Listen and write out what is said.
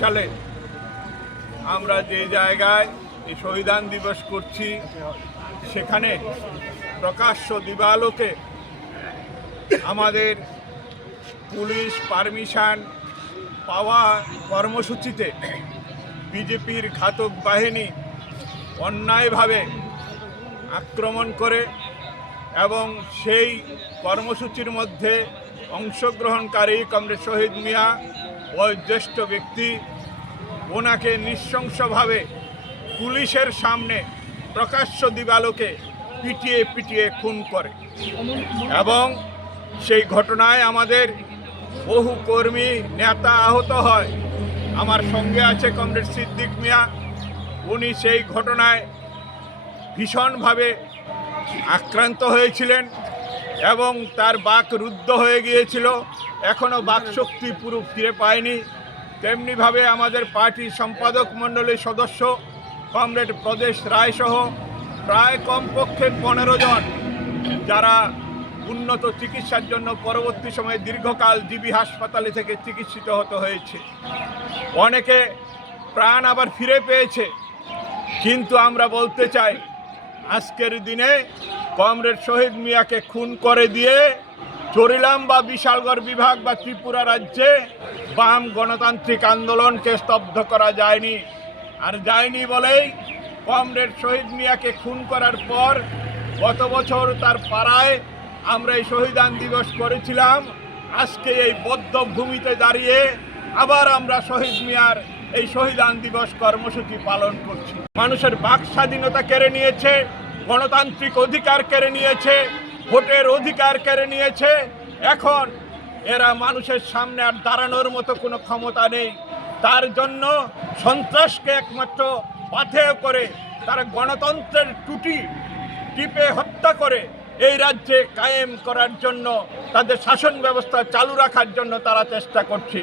সালে আমরা যে জায়গায় এই শহীদান দিবস করছি সেখানে প্রকাশ্য দিবালোকে আমাদের পুলিশ পারমিশন পাওয়া কর্মসূচিতে বিজেপির ঘাতক বাহিনী অন্যায়ভাবে আক্রমণ করে এবং সেই কর্মসূচির মধ্যে অংশগ্রহণকারী কমরেড শহীদ মিয়া বয়োজ্যেষ্ঠ ব্যক্তি ওনাকে নৃশংসভাবে পুলিশের সামনে প্রকাশ্য দিবালোকে পিটিয়ে পিটিয়ে খুন করে এবং সেই ঘটনায় আমাদের বহু কর্মী নেতা আহত হয়। আমার সঙ্গে আছে কমরেড সিদ্দিক মিয়া, উনি সেই ঘটনায় ভীষণভাবে আক্রান্ত হয়েছিলেন এবং তার বাক রুদ্ধ হয়ে গিয়েছিল, এখনও বাকশক্তি পুরো ফিরে পায়নি। তেমনিভাবে আমাদের পার্টির সম্পাদক মণ্ডলীর সদস্য কমরেড প্রদেশ রায় সহ প্রায় কমপক্ষে 15 জন যারা উন্নত চিকিৎসার জন্য পরবর্তী সময়ে দীর্ঘকাল জিবি হাসপাতালে থেকে চিকিৎসিত হতে হয়েছে। অনেকে প্রাণ আবার ফিরে পেয়েছে। কিন্তু আমরা বলতে চাই, আজকের দিনে কমরেড শহীদ মিয়াকে খুন করে দিয়ে চরিলাম বা বিশালগড় বিভাগ বা ত্রিপুরা রাজ্যে বাম গণতান্ত্রিক আন্দোলনকে স্তব্ধ করা যায়নি। আর যায়নি বলেই কমরেড শহীদ মিয়াকে খুন করার পর গত বছর তার পাড়ায় আমরা এই শহীদান দিবস করেছিলাম। আজকে এই বদ্ধ ভূমিতে দাঁড়িয়ে আবার আমরা শহীদ মিয়ার এই শহীদান দিবস কর্মসূচি পালন করছি। মানুষের বাক স্বাধীনতা কেড়ে নিয়েছে, গণতান্ত্রিক অধিকার কেড়ে নিয়েছে, ভোটের অধিকার কেড়ে নিয়েছে। এখন এরা মানুষের সামনে আর দাঁড়ানোর মতো কোনো ক্ষমতা নেই। তার জন্য সন্ত্রাসকে একমাত্র পাথেয় করে তারা গণতন্ত্রের টুটি টিপে হত্যা করে এই রাজ্যে কায়েম করার জন্য, তাদের শাসন ব্যবস্থা চালু রাখার জন্য তারা চেষ্টা করছে।